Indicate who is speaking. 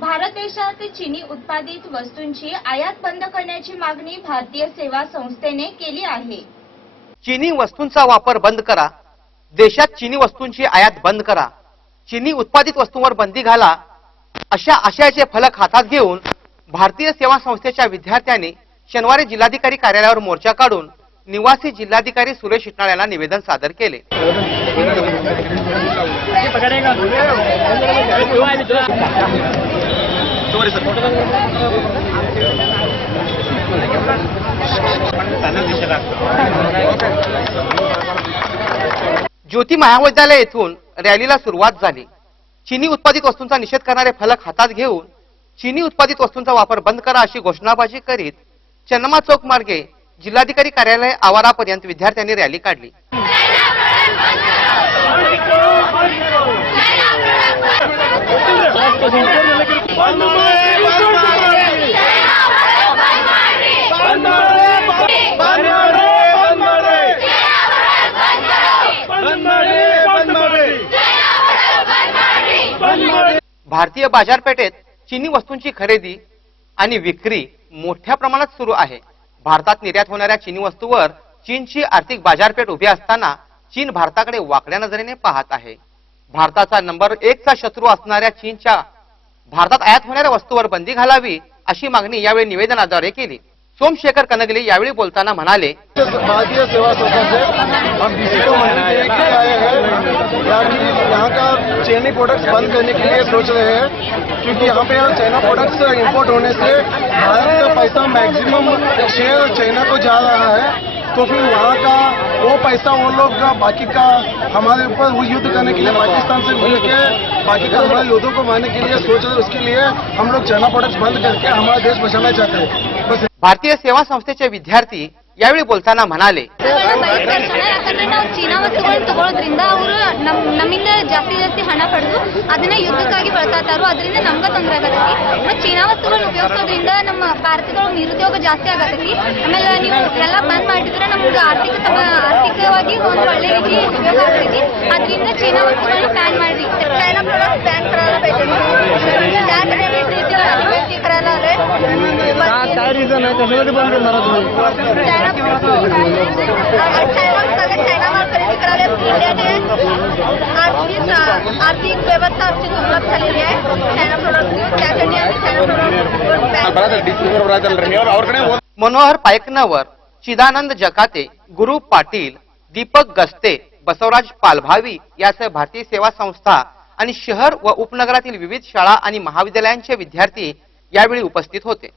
Speaker 1: भारत देशात चिनी उत्पादित वस्तूंची आयात बंद करण्याची मागणी भारतीय सेवा संस्थेने केली आहे.
Speaker 2: चिनी वस्तूंचा वापर बंद करा. देशात चिनी वस्तूंची आयात बंद करा. चिनी उत्पादित वस्तूंवर बंदी घाला. अशा आशयाचे फलक हातात घेऊन भारतीय सेवा संस्थेच्या विद्यार्थ्यांनी शनिवारी जिल्हाधिकारी कार्यालयावर मोर्चा काढून निवासी जिल्हाधिकारी सुरेश इटनाळ यांना निवेदन सादर केले. ज्योती महाविद्यालय येथून रॅलीला सुरुवात झाली. चिनी उत्पादित वस्तूंचा निषेध करणारे फलक हातात घेऊन चिनी उत्पादित वस्तूंचा वापर बंद करा अशी घोषणाबाजी करीत चन्नमा चौक मार्गे जिल्हाधिकारी कार्यालय आवारापर्यंत विद्यार्थ्यांनी रॅली काढली. भारतीय बाजारपेठेत चिनी वस्तूंची खरेदी आणि विक्री मोठ्या प्रमाणात सुरू आहे. भारतात निर्यात होणाऱ्या चिनी वस्तूवर चीनची आर्थिक बाजारपेठ उभी असताना चीन भारताकडे वाकड्या नजरेने पाहत आहे. भारताचा नंबर एकचा शत्रू असणाऱ्या चीनच्या भारतात आयात होणाऱ्या वस्तूवर बंदी घालावी अशी मागणी यावेळी निवेदनाद्वारे केली. सोमशेखर कनगले यावेळी बोलताना म्हणाले
Speaker 3: भारतीय सेवा हैं। चीनी प्रोडक्ट्स बंद करने के लिए सोच रहे हैं क्योंकि यहाँ पे चाइना प्रोडक्ट्स इंपोर्ट होने से भारत का पैसा मैक्सिमम शेयर चाइना को जा रहा है। तो फिर वहाँ का वो पैसा वो लोग का बाकी का हमारे ऊपर वो युद्ध करने के लिए पाकिस्तान से मिल के बाकी का हमारे योद्धों को मारने के लिए सोच रहे हैं उसके लिए हम लोग चाइना प्रोडक्ट्स बंद करके हमारा देश बचाना चाहते हैं बस
Speaker 2: भारतीय सेवा संस्थेचे विद्यार्थी यावेळी बोलताना म्हणाले
Speaker 4: ಬಹಿಷ್ಕರಿಸೋಣ ಯಾಕಂದ್ರೆ ನಾವು ಚೀನಾ ವಸ್ತುಗಳನ್ನ ತಗೊಳ್ಳೋದ್ರಿಂದ ಅವರು ನಮ್ ನಮ್ಮಿಂದ ಜಾಸ್ತಿ ಜಾಸ್ತಿ ಹಣ ಪಡೆದು ಅದನ್ನ ಯುದ್ಧಕ್ಕಾಗಿ ಬಳಸ್ತಾ ಇದ್ದಾರೋ. ಅದರಿಂದ ನಮ್ಗೆ ತೊಂದರೆ ಆಗತ್ತೈತಿ ಮತ್ತು ಚೀನಾ ವಸ್ತುಗಳನ್ನ ಉಪಯೋಗಿಸೋದ್ರಿಂದ ನಮ್ಮ ಭಾರತದೊಳಗೆ ನಿರುದ್ಯೋಗ ಜಾಸ್ತಿ ಆಗತ್ತೈತಿ ಆಮೇಲೆ ನೀವು ಎಲ್ಲ ಬಂದ್ ಮಾಡಿದ್ರೆ ನಮ್ಗೆ ಆರ್ಥಿಕ ಆರ್ಥಿಕವಾಗಿ ಒಂದು ಒಳ್ಳೆ ರೀತಿ ಉಪಯೋಗ ಆಗ್ತೈತಿ. ಅದರಿಂದ ಚೀನಾ ವಸ್ತುಗಳನ್ನ ಬ್ಯಾನ್ ಮಾಡ್ರಿ ಚೈನಾ आधीच आर्थिक व्यवस्था आमची झालेली आहे. त्यासाठी आम्ही
Speaker 2: मनोहर पायकनावर चिदानंद जकाते गुरु पाटील दीपक गस्ते बसवराज पालभावी यासह भारतीय सेवा संस्था आणि शहर व उपनगरातील विविध शाळा आणि महाविद्यालयांचे विद्यार्थी यावेळी उपस्थित होते.